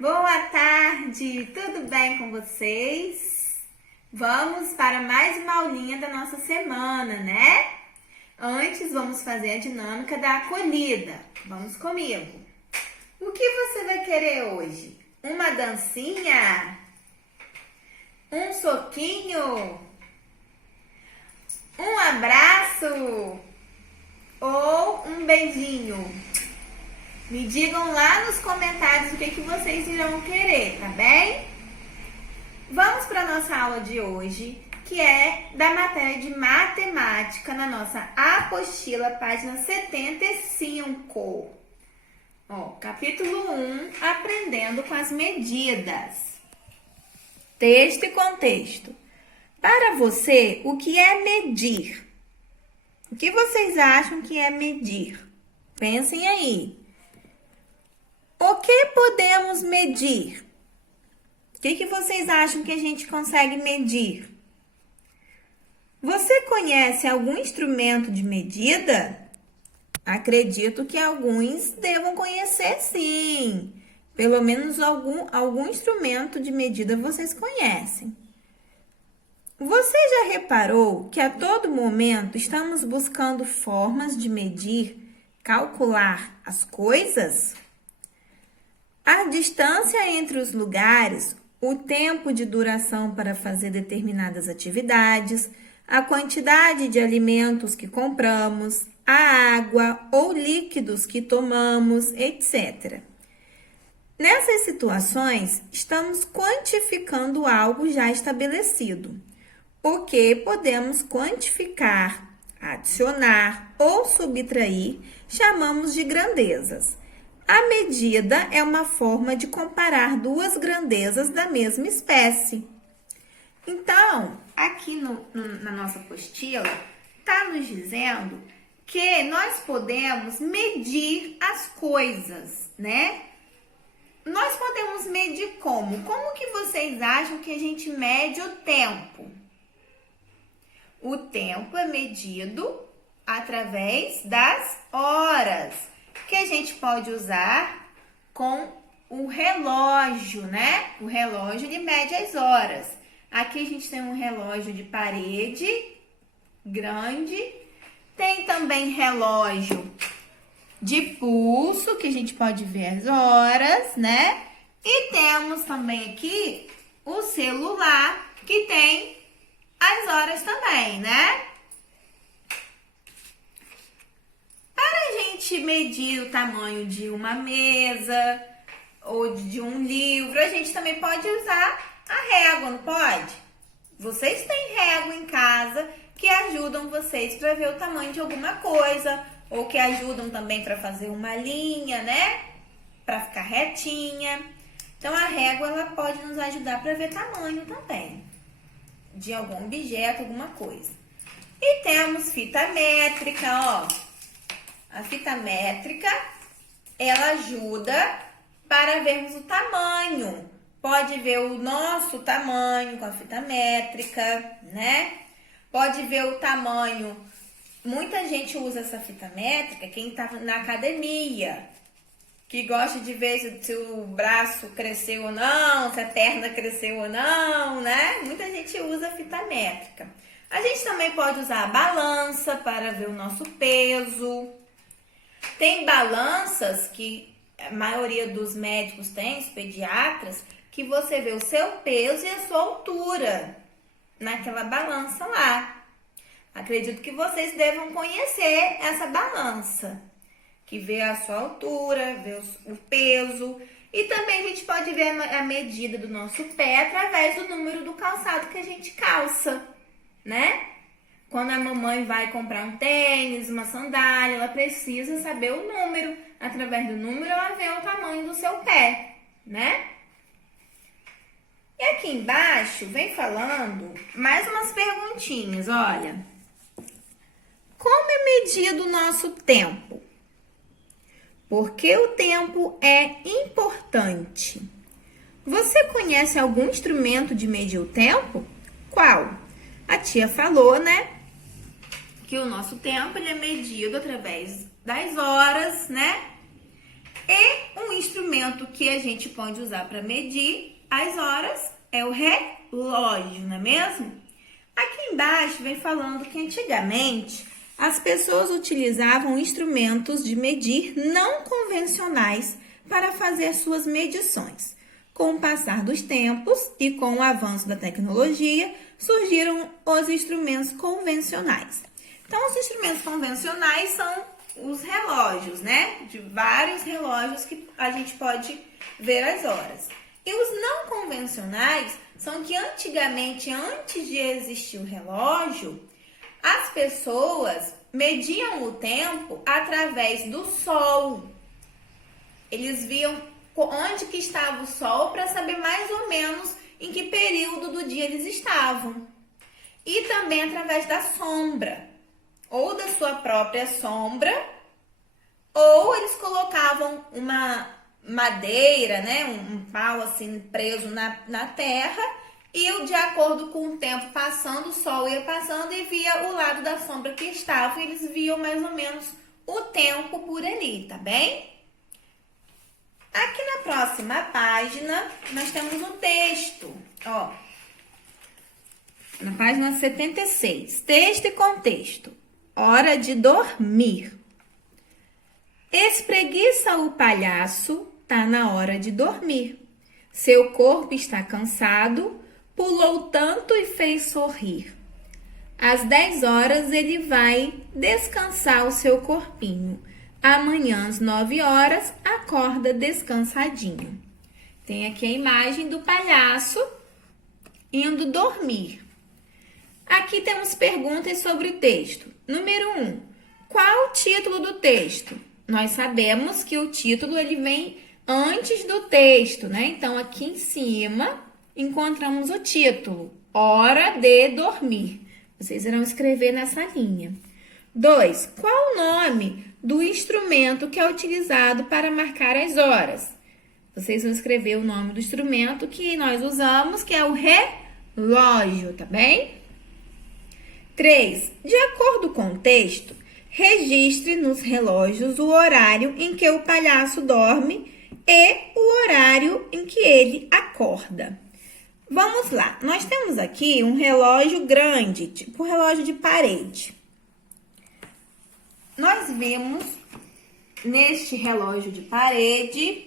Boa tarde, tudo bem com vocês? Vamos para mais uma aulinha da nossa semana, né? Antes, vamos fazer a dinâmica da acolhida. Vamos comigo. O que você vai querer hoje? Uma dancinha? Um soquinho? Um abraço? Ou um beijinho? Me digam lá nos comentários o que vocês irão querer, tá bem? Vamos para a nossa aula de hoje, que é da matéria de matemática, na nossa apostila, página 75. Capítulo 1, aprendendo com as medidas. Texto e contexto. Para você, o que é medir? O que vocês acham que é medir? Pensem aí. O que podemos medir? O que vocês acham que a gente consegue medir? Você conhece algum instrumento de medida? Acredito que alguns devam conhecer, sim. Pelo menos algum instrumento de medida vocês conhecem. Você já reparou que a todo momento estamos buscando formas de medir, calcular as coisas? A distância entre os lugares, o tempo de duração para fazer determinadas atividades, a quantidade de alimentos que compramos, a água ou líquidos que tomamos, etc. Nessas situações, estamos quantificando algo já estabelecido. O que podemos quantificar, adicionar ou subtrair, chamamos de grandezas. A medida é uma forma de comparar duas grandezas da mesma espécie. Então, aqui na nossa apostila, está nos dizendo que nós podemos medir as coisas, né? Nós podemos medir como? Como que vocês acham que a gente mede o tempo? O tempo é medido através das horas, que a gente pode usar com o relógio, né? O relógio ele mede as horas. Aqui a gente tem um relógio de parede grande. Tem também relógio de pulso, que a gente pode ver as horas, né? E temos também aqui o celular, que tem as horas também, né? Para a gente medir o tamanho de uma mesa ou de um livro, a gente também pode usar a régua, não pode? Vocês têm régua em casa que ajudam vocês para ver o tamanho de alguma coisa, ou que ajudam também para fazer uma linha, né? Para ficar retinha. Então, a régua ela pode nos ajudar para ver tamanho também de algum objeto, alguma coisa. E temos fita métrica, ó. A fita métrica, ela ajuda para vermos o tamanho. Pode ver o nosso tamanho com a fita métrica, né? Pode ver o tamanho. Muita gente usa essa fita métrica, quem está na academia, que gosta de ver se o braço cresceu ou não, se a perna cresceu ou não, né? Muita gente usa a fita métrica. A gente também pode usar a balança para ver o nosso peso. Tem balanças que a maioria dos médicos tem, os pediatras, que você vê o seu peso e a sua altura naquela balança lá. Acredito que vocês devam conhecer essa balança, que vê a sua altura, vê o peso. E também a gente pode ver a medida do nosso pé através do número do calçado que a gente calça, né? Quando a mamãe vai comprar um tênis, uma sandália, ela precisa saber o número. Através do número, ela vê o tamanho do seu pé, né? E aqui embaixo, vem falando mais umas perguntinhas, olha. Como é medido o nosso tempo? Por que o tempo é importante? Você conhece algum instrumento de medir o tempo? Qual? A tia falou, né? Que o nosso tempo ele é medido através das horas, né? E um instrumento que a gente pode usar para medir as horas é o relógio, não é mesmo? Aqui embaixo vem falando que antigamente as pessoas utilizavam instrumentos de medir não convencionais para fazer suas medições. Com o passar dos tempos e com o avanço da tecnologia, surgiram os instrumentos convencionais. Então, os instrumentos convencionais são os relógios, né? De vários relógios que a gente pode ver as horas. E os não convencionais são que antigamente, antes de existir o relógio, as pessoas mediam o tempo através do sol. Eles viam onde que estava o sol para saber mais ou menos em que período do dia eles estavam. E também através da sombra, ou da sua própria sombra, ou eles colocavam uma madeira, né, um pau assim preso na terra, e de acordo com o tempo passando, o sol ia passando e via o lado da sombra que estava, e eles viam mais ou menos o tempo por ali, tá bem? Aqui na próxima página, nós temos um texto, ó. Na página 76, texto e contexto. Hora de dormir. Espreguiça o palhaço, tá na hora de dormir. Seu corpo está cansado, pulou tanto e fez sorrir. Às 10 horas ele vai descansar o seu corpinho. Amanhã às 9 horas acorda descansadinho. Tem aqui a imagem do palhaço indo dormir. Aqui temos perguntas sobre o texto. Número 1. Qual o título do texto? Nós sabemos que o título ele vem antes do texto, né? Então, aqui em cima, encontramos o título. Hora de dormir. Vocês irão escrever nessa linha. 2. Qual o nome do instrumento que é utilizado para marcar as horas? Vocês vão escrever o nome do instrumento que nós usamos, que é o relógio, tá bem? 3. De acordo com o texto, registre nos relógios o horário em que o palhaço dorme e o horário em que ele acorda. Vamos lá, nós temos aqui um relógio grande, tipo um relógio de parede. Nós vemos neste relógio de parede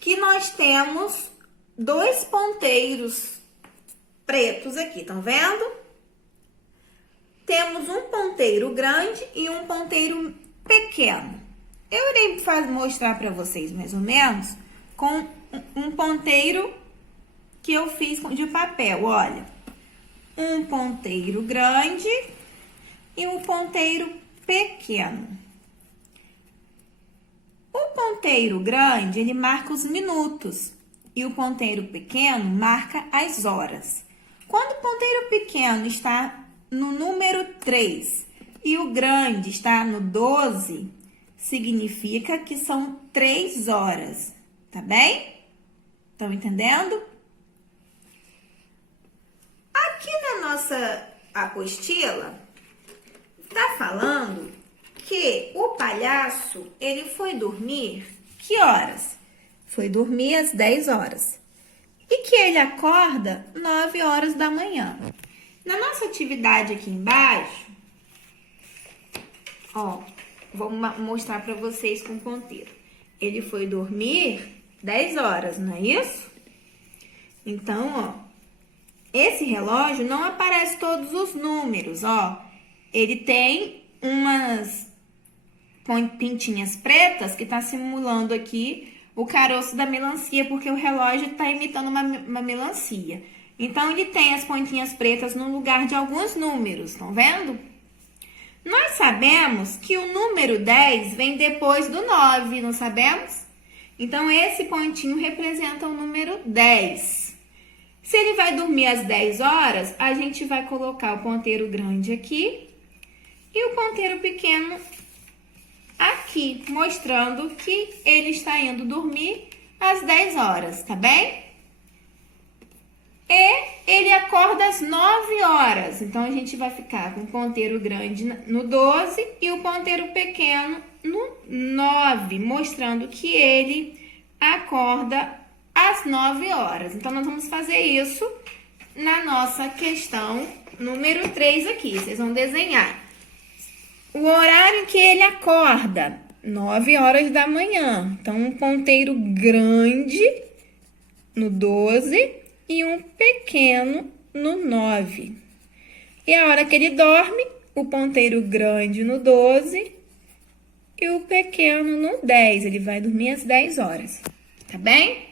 que nós temos dois ponteiros pretos aqui, estão vendo? Temos um ponteiro grande e um ponteiro pequeno. Eu irei mostrar para vocês mais ou menos com um ponteiro que eu fiz de papel, olha. Um ponteiro grande e um ponteiro pequeno. O ponteiro grande, ele marca os minutos e o ponteiro pequeno marca as horas. Quando o ponteiro pequeno está no número 3 e o grande está no 12, significa que são 3 horas, tá bem? Estão entendendo? Aqui na nossa apostila, tá falando que o palhaço, ele foi dormir que horas? Foi dormir às 10 horas. E que ele acorda 9 horas da manhã. Na nossa atividade aqui embaixo, ó, vou mostrar para vocês com o ponteiro. Ele foi dormir 10 horas, não é isso? Então, ó, esse relógio não aparece todos os números, ó. Ele tem umas pintinhas pretas que tá simulando aqui o caroço da melancia, porque o relógio tá imitando uma melancia. Então, ele tem as pontinhas pretas no lugar de alguns números, estão vendo? Nós sabemos que o número 10 vem depois do 9, não sabemos? Então, esse pontinho representa o número 10. Se ele vai dormir às 10 horas, a gente vai colocar o ponteiro grande aqui e o ponteiro pequeno aqui, mostrando que ele está indo dormir às 10 horas, tá bem? E ele acorda às 9 horas, então a gente vai ficar com o ponteiro grande no 12 e o ponteiro pequeno no 9, mostrando que ele acorda às 9 horas. Então, nós vamos fazer isso na nossa questão número 3 aqui. Vocês vão desenhar o horário que ele acorda, 9 horas da manhã. Então, um ponteiro grande no 12 e um pequeno no 9. E a hora que ele dorme, o ponteiro grande no 12 e o pequeno no 10. Ele vai dormir às 10 horas, tá bem?